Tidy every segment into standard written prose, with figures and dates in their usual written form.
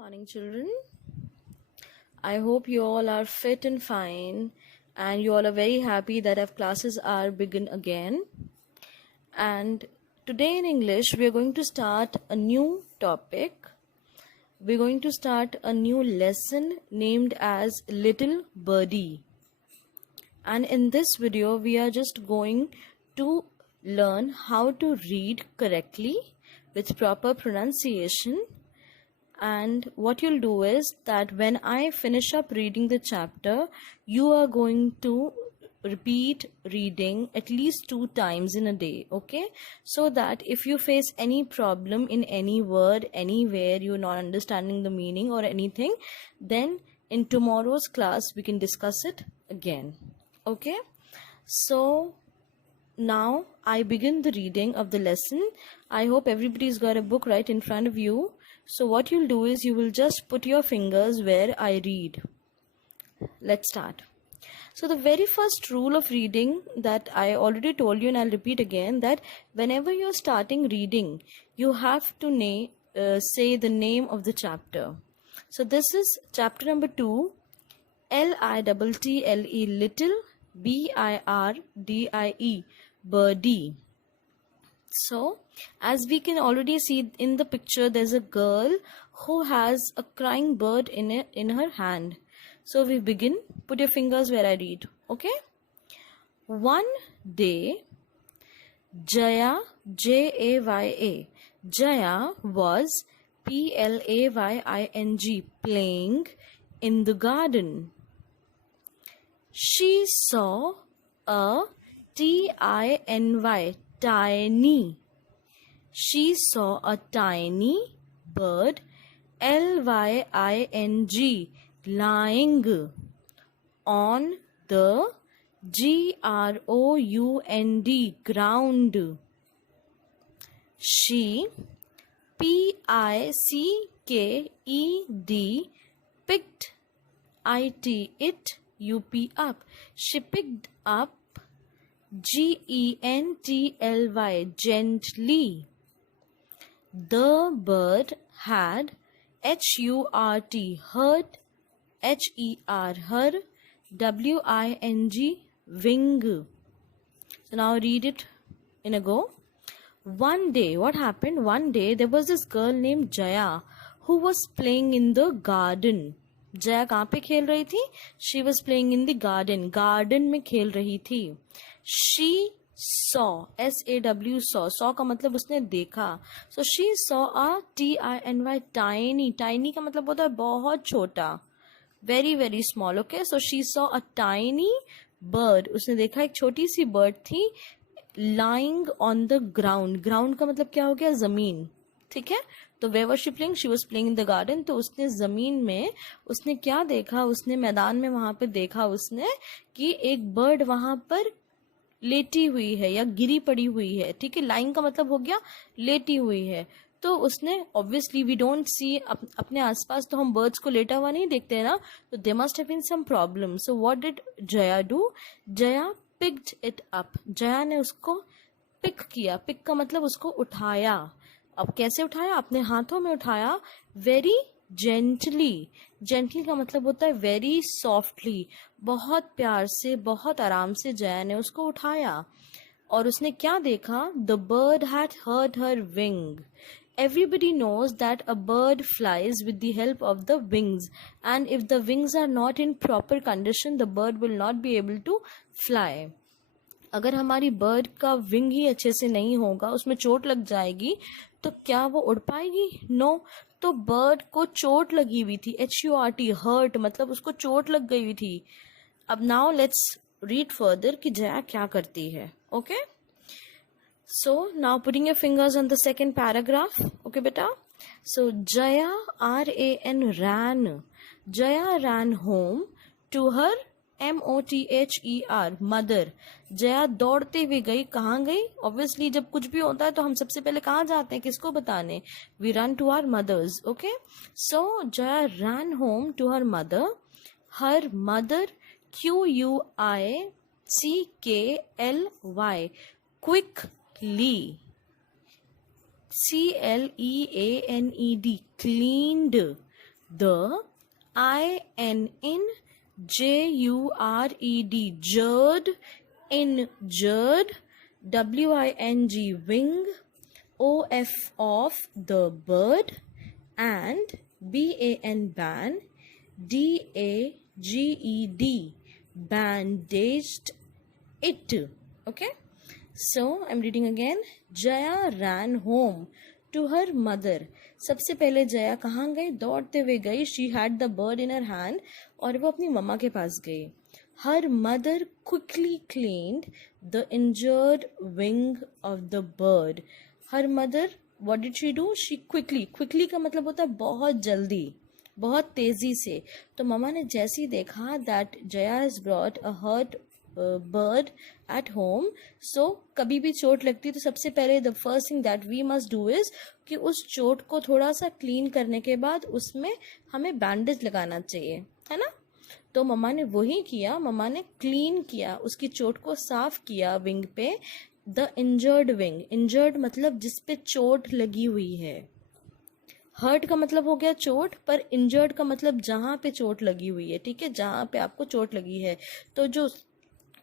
Morning, children. I hope you all are fit and fine, and you all are very happy that our classes are begin again. And today in English, we are going to start a new topic. We're going to start a new lesson named as Little Birdie. And in this video, we are just going to learn how to read correctly with proper pronunciation. And what you'll do is that when I finish up reading the chapter, you are going to repeat reading at least 2 times in a day, okay? So that if you face any problem in any word, anywhere you're not understanding the meaning or anything, then in tomorrow's class we can discuss it again, okay? So now I begin the reading of the lesson. I hope everybody's got a book right in front of you. So what you'll do is you will just put your fingers where I read. Let's start. So the very first rule of reading that I already told you, and I'll repeat again, that whenever you're starting reading, you have to say the name of the chapter. So this is chapter number 2, Little, little, Birdie, birdie. So, as we can already see in the picture, there's a girl who has a crying bird in her hand. So, we begin. Put your fingers where I read. Okay? One day, Jaya, Jaya, Jaya was Playing, playing in the garden. She saw a Tiny, tiny. She saw a tiny bird, Lying, lying on the ground. She picked up. She picked up Gently. Gently. The bird had hurt, hurt, her, wing. So now read it in a go. One day, what happened? One day there was this girl named Jaya who was playing in the garden. Jaya कहाँ पे खेल रही थी? She was playing in the garden. Garden में खेल रही थी. She saw, saw, saw का मतलब उसने देखा. So she saw a tiny, tiny का मतलब होता है बहुत छोटा, very very small. Okay, so she saw a tiny bird. उसने देखा एक छोटी सी bird थी, lying on the ground. Ground का मतलब क्या हो गया? जमीन. ठीक है, तो where was she playing? She was playing in the garden. तो उसने जमीन में उसने क्या देखा? उसने मैदान में वहां पे देखा उसने कि एक बर्ड वहां पर लेटी हुई है या गिरी पड़ी हुई है. ठीक है, लाइंग का मतलब हो गया लेटी हुई है. तो उसने ऑब्वियसली वी डोंट सी, अपने आसपास तो हम बर्ड्स को लेटा हुआ नहीं देखते हैं ना, तो they must have been some problem. So what did Jaya do? Jaya picked it up. Jaya ने उसको पिक किया. पिक का मतलब उसको उठाया. अब कैसे उठाया? अपने हाथों में उठाया. Very gently. जेंटली का मतलब होता है वेरी सॉफ्टली. बहुत प्यार से, बहुत आराम से जया ने उसको उठाया. और उसने क्या देखा? The bird had hurt her wing. Everybody knows that a bird flies with the help of the wings, and if the wings are not in proper condition, the bird will not be able to fly. अगर हमारी bird का wing ही अच्छे से नहीं होगा, उसमें चोट लग जाएगी, तो क्या वो उड़ पाएगी? नो. तो बर्ड को चोट लगी हुई थी. HURT, हर्ट मतलब उसको चोट लग गई हुई थी. अब नाउ लेट्स रीड फर्दर कि जया क्या करती है. Okay, so now putting your fingers on the second paragraph. Okay beta, so Jaya ran. Jaya ran home to her mother. Jaya दौड़ते हुए गई. कहाँ गई? ऑब्वियसली जब कुछ भी होता है तो हम सबसे पहले कहाँ जाते हैं? किसको बताने? We run to our mothers. Okay, so Jaya ran home to her mother. Her mother, QUICKLY, quickly. CLEANED, cleaned. The, INNJURED, Jerd, injured, WING, wing, OF, of, the bird, and BAN, ban, DAGED, bandaged it. Okay, so I'm reading again. Jaya ran home to her mother. सबसे पहले जया कहाँ गई? दौड़ते हुए गई. She had the bird in her hand, और वो अपनी मम्मा के पास गई. Her mother quickly cleaned the injured wing of the bird. Her mother, what did she do? She quickly का मतलब होता है बहुत जल्दी, बहुत तेजी से. तो मम्मा ने जैसे ही देखा that Jaya has brought a hurt bird at home, so कभी भी चोट लगती है तो सबसे पहले the first thing that we must do is कि उस चोट को थोड़ा सा क्लीन करने के बाद उसमें हमें बैंडेज लगाना चाहिए, है ना. तो मम्मा ने वही किया. मम्मा ने क्लीन किया, उसकी चोट को साफ किया विंग पे. द इंजर्ड विंग, इंजर्ड मतलब जिस पे चोट लगी हुई है. हर्ट का मतलब हो गया चोट, पर इंजर्ड का मतलब जहाँ पे चोट लगी हुई है. ठीक है, जहाँ पे आपको चोट लगी है. तो जो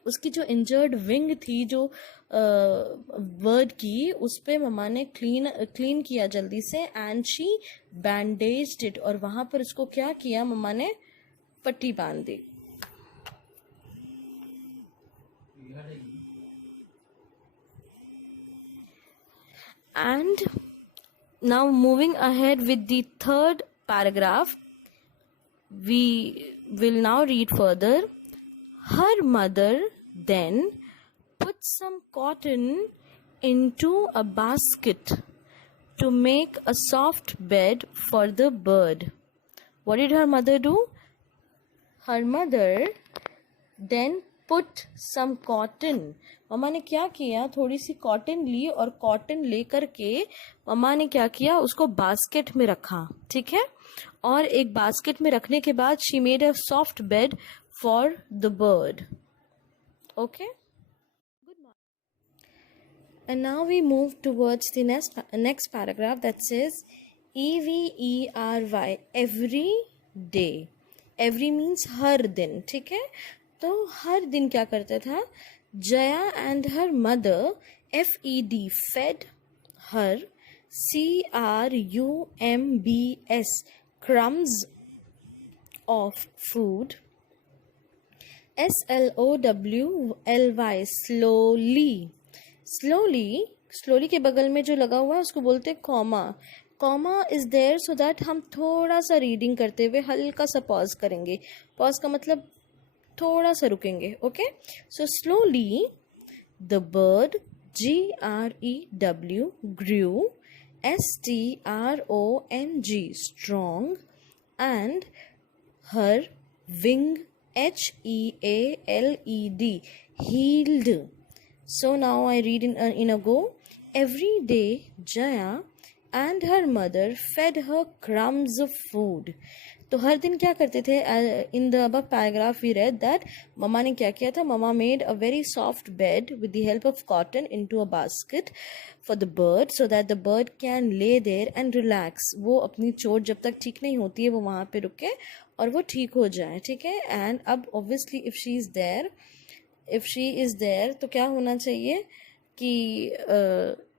उसकी जो इंजर्ड विंग थी, जो बर्ड की, उस पे मम्मा ने क्लीन किया जल्दी से. एंड शी बैंडेज्ड इट, और वहां पर उसको क्या किया? मम्मा ने पट्टी बांध दी. And now moving ahead with the third paragraph, we will now read further. Her mother then put some cotton into a basket to make a soft bed for the bird. What did her mother do? Her mother then put some cotton. मम्मा ने क्या किया? थोड़ी सी cotton ली, और cotton लेकर के मम्मा ने क्या किया? उसको बास्केट में रखा. ठीक है, और एक बास्केट में रखने के बाद she made a soft bed for the bird. Okay, good morning. And now we move towards the next paragraph that says EVERY, every day. Every means हर दिन. ठीक है, तो हर दिन क्या करता था? Jaya and her mother, FED, fed her, CRUMBS, crumbs of food, SLOWLY, slowly के बगल में जो लगा हुआ है उसको बोलते हैं comma. Comma is there so that हम थोड़ा सा रीडिंग करते हुए हल्का सा पॉज करेंगे. पॉज का मतलब थोड़ा सा रुकेंगे. Okay, so slowly the bird, GREW, grew, STRONG, strong, and her wing, HEALED, healed. So now I read in a go. Every day Jaya and her mother fed her crumbs of food. तो हर दिन क्या करते थे? In the above paragraph we read that मम्मा ने क्या किया था? मम्मा made a very soft bed with the help of cotton into a basket for the bird, so that the bird can lay there and relax. वो अपनी चोट जब तक ठीक नहीं होती है वो वहाँ पे रुके और वो ठीक हो जाए. ठीक है, एंड अब obviously if she is there तो क्या होना चाहिए कि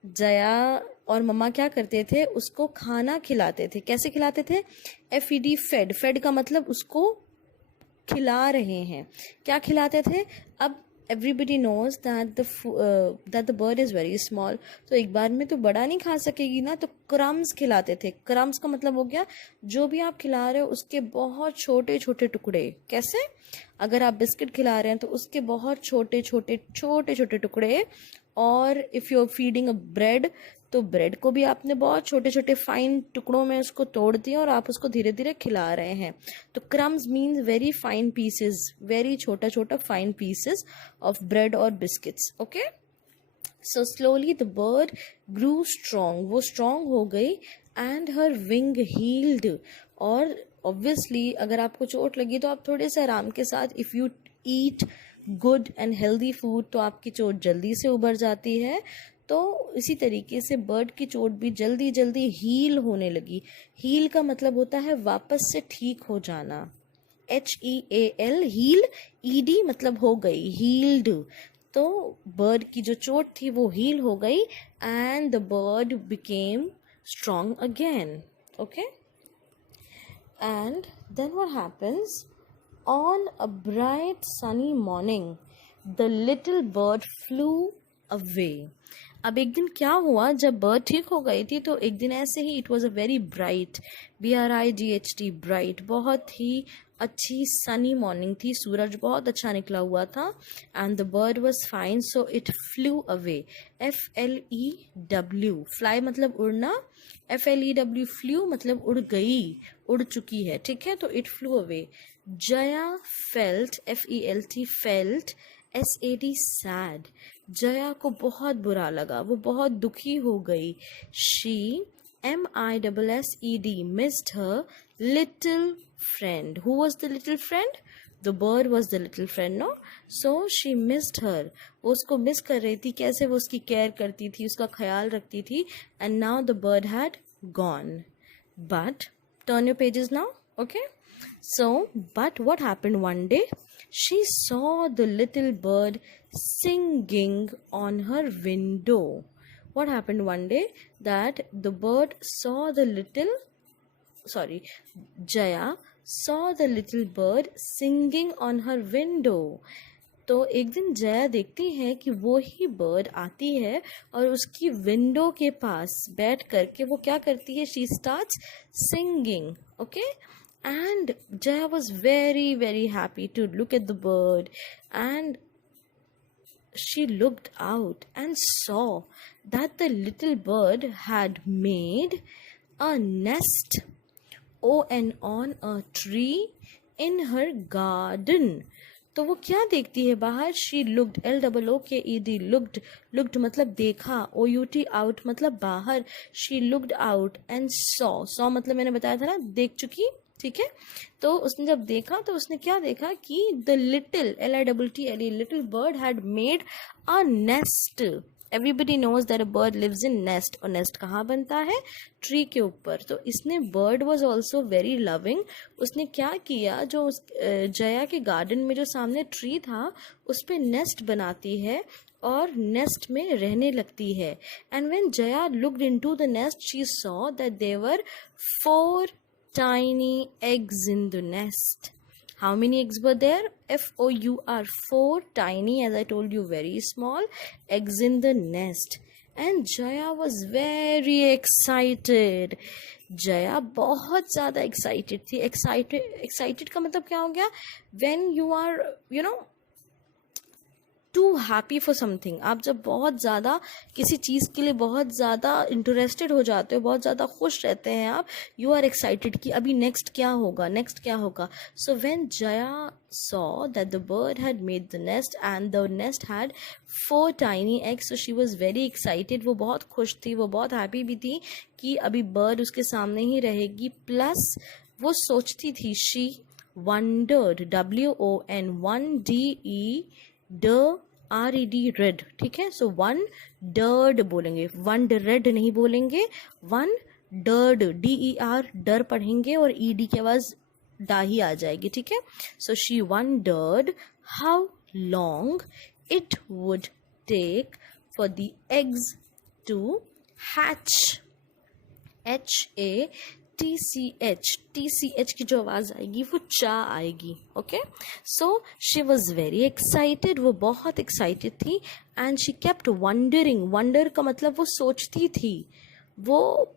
जया और मम्मा क्या करते थे? उसको खाना खिलाते थे. कैसे खिलाते थे? FED, फेड का मतलब उसको खिला रहे हैं. क्या खिलाते थे? अब everybody knows that the bird is very small, तो एक बार में तो बड़ा नहीं खा सकेगी ना, तो क्रम्स खिलाते थे. क्रम्स का मतलब हो गया जो भी आप खिला रहे हो उसके बहुत छोटे छोटे टुकड़े. कैसे? अगर आप बिस्किट खिला रहे हैं तो उसके बहुत छोटे छोटे टुकड़े. और if you are feeding a bread, तो ब्रेड को भी आपने बहुत छोटे छोटे फाइन टुकड़ों में उसको तोड़ दिया और आप उसको धीरे धीरे खिला रहे हैं. तो crumbs means very fine pieces, very छोटा फाइन पीसेस ऑफ ब्रेड और biscuits. Okay, so slowly the bird grew strong, वो स्ट्रॉन्ग हो गई. एंड हर विंग हील्ड, और ऑब्वियसली अगर आपको चोट लगी तो आप थोड़े से आराम के साथ if you eat good and healthy food तो आपकी चोट जल्दी से उभर जाती है. तो इसी तरीके से बर्ड की चोट भी जल्दी जल्दी हील होने लगी. हील का मतलब होता है वापस से ठीक हो जाना. HEAL, heal. ED मतलब हो गई, हील्ड. तो बर्ड की जो चोट थी वो हील हो गई and the bird became strong again. Okay. And then what happens? On a bright sunny morning, the little bird flew away. अब एक दिन क्या हुआ, जब बर्ड ठीक हो गई थी तो एक दिन ऐसे ही, it was a very bright, BRIGHT, bright, बहुत ही अच्छी सनी मॉर्निंग थी, सूरज बहुत अच्छा निकला हुआ था and the bird was fine, so it flu away. FLEW, fly मतलब उड़ना, FLEW फ्लू मतलब उड़ गई, उड़ चुकी है. ठीक है, तो it flu away. Jaya felt, FELT, felt, SAD, sad. Jaya को बहुत बुरा लगा, वो बहुत दुखी हो गई. She MISSED, missed her little friend. Who was the little friend? The bird was the little friend, no? So she missed her. वो उसको मिस कर रही थी. कैसे? वो उसकी केयर करती थी, उसका ख्याल रखती थी. And now the bird had gone. But turn your pages now, okay? So, but what happened one day? She saw the little bird singing on her window. What happened one day? That the bird saw the little, sorry, Jaya saw the little bird singing on her window. तो एक दिन जया देखती है कि वो ही bird आती है और उसकी विंडो के पास बैठ करके वो क्या करती है, she starts singing. Okay. And Jaya was very, very happy to look at the bird, and she looked out and saw that the little bird had made a nest on a tree in her garden. तो वो क्या देखती है बाहर? She looked, LOOKED, looked मतलब देखा, OUT out मतलब बाहर. She looked out and saw मतलब मैंने बताया था ना, देख चुकी. ठीक है, तो उसने जब देखा तो उसने क्या देखा कि the little, LITTLE, little bird had made a nest. Everybody knows that a bird lives in nest. और नेस्ट कहाँ बनता है? ट्री के ऊपर. तो इसने, bird was also very loving. उसने क्या किया, जो जया के गार्डन में जो सामने ट्री था उस पर नेस्ट बनाती है और नेस्ट में रहने लगती है. And when Jaya looked into the nest, she saw that there were 4 tiny eggs in the nest. How many eggs were there? FOUR, 4 tiny, as I told you, very small eggs in the nest. And Jaya was very excited. Jaya बहुत ज़्यादा excited थी. Excited का मतलब क्या हो गया? When you are, too happy for something. आप जब बहुत ज़्यादा किसी चीज़ के लिए बहुत ज़्यादा इंटरेस्टेड हो जाते हो, बहुत ज़्यादा खुश रहते हैं आप, यू आर एक्साइटेड कि अभी नेक्स्ट क्या होगा, नेक्स्ट क्या होगा. So when Jaya saw that the bird had made the nest and the nest had 4 tiny eggs, so she was very excited. वो बहुत खुश थी, वो बहुत हैप्पी भी थी कि अभी बर्ड उसके सामने ही रहेगी. प्लस वो सोचती थी, शी वंडर्ड, WON1DE रेड. ठीक है, सो वन डर्ड बोलेंगे, वन रेड नहीं बोलेंगे, वन डर्ड, DER, डर पढ़ेंगे और ED के आवाज डा ही आ जाएगी. ठीक है, so she wondered how long it would take for the eggs to hatch. TCH की जो आवाज आएगी वो चा आएगी. Okay, so she was very excited, वो बहुत एक्साइटेड थी. And she kept wondering, wonder का मतलब वो सोचती थी, वो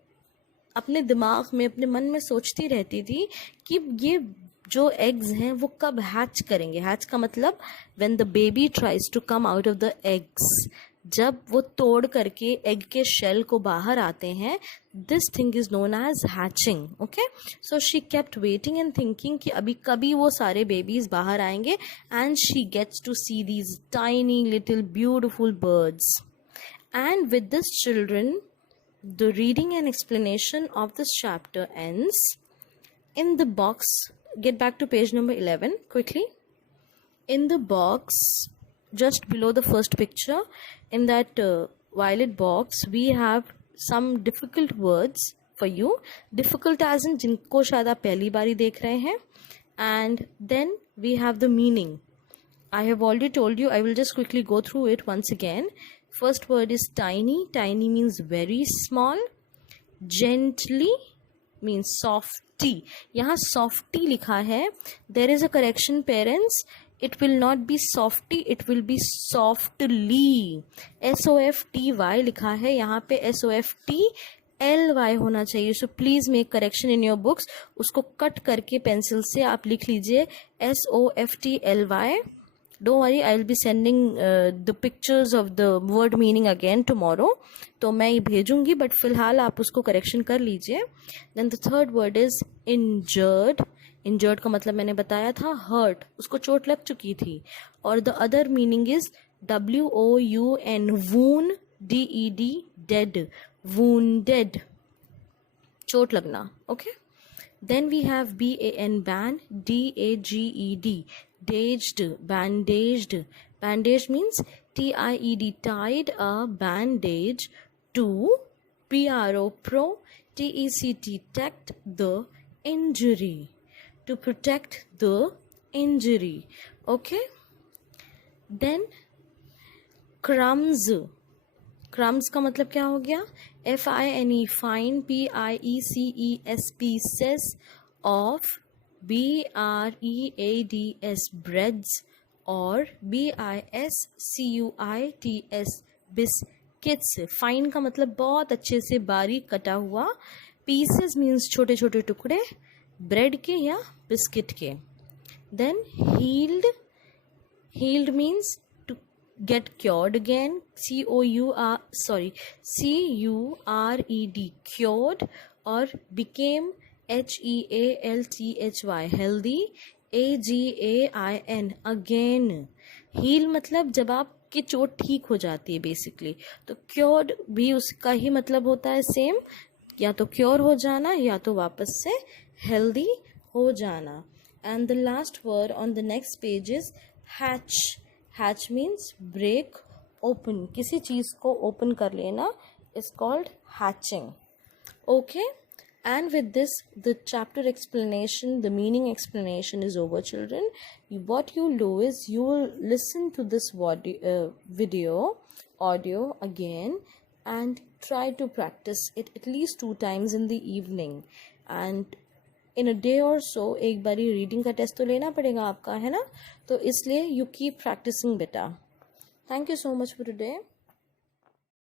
अपने दिमाग में, अपने मन में सोचती रहती थी कि ये जो एग्स हैं वो कब हैच करेंगे. हैच का मतलब when the baby tries to come out of the eggs, जब वो तोड़ करके एग के शेल को बाहर आते हैं, this thing is known as hatching. Okay, so she kept waiting and thinking कि अभी कभी वो सारे बेबीज बाहर आएंगे. And she gets to see these tiny little beautiful birds. And with this children, the reading and explanation of this chapter ends. In the box, get back to page number 11 quickly. In the box just below the first picture, in that violet box we have some difficult words for you. Difficult as in जिनको शायद आप पहली बारी देख रहे हैं. And then we have the meaning. I have already told you. I will just quickly go through it once again. First word is tiny. Tiny means very small. Gently means softy. यहाँ softy लिखा है. There is a correction, parents. It will not be softy, it will be softly. SOFTY लिखा है, यहाँ पे SOFTLY होना चाहिए. So please make correction in your books. उसको कट करके पेंसिल से आप लिख लीजिए SOFTLY. Don't worry, I will be sending the pictures of the word meaning again tomorrow. तो मैं ये भेजूंगी, बट फिलहाल आप उसको करेक्शन कर लीजिए. Then the third word is injured. Injured का मतलब मैंने बताया था hurt, उसको चोट लग चुकी थी. और the other meaning is WOUN, wound, DED, dead, wounded, चोट लगना. Okay. Then we have BAN, ban, DAGED, daged, bandaged. Bandage means TIED, tied a bandage to. PRO, pro, TECT, protect the injury, to protect the injury. Okay. Then crumbs. Crumbs का मतलब क्या हो गया? FINE, fine, PIECESP, cess of, BREADS, breads, और BISCUITS, biscuits. Fine का मतलब बहुत अच्छे से बारीक कटा हुआ. पीसेस मीन्स छोटे छोटे टुकड़े, ब्रेड के या बिस्किट के. Then healed. Healed means to get cured again. CURED, cured. और became, HEALTHY, healthy. AGAIN, again. Heal मतलब जब आपकी चोट ठीक हो जाती है बेसिकली. तो क्योर्ड भी उसका ही मतलब होता है सेम, या तो क्योर हो जाना या तो वापस से हेल्दी हो जाना. And the last word on the next page is hatch. Hatch means break, open. किसी चीज़ को ओपन कर लेना is called hatching. Okay. And with this, the chapter explanation, the meaning explanation is over, children. What you'll do is you will listen to this audio again, and try to practice it at least 2 times in the evening. And in a day or so, एक बारी reading का test तो लेना पड़ेगा आपका, है ना? तो इसलिए you keep practicing बेटा. Thank you so much for today.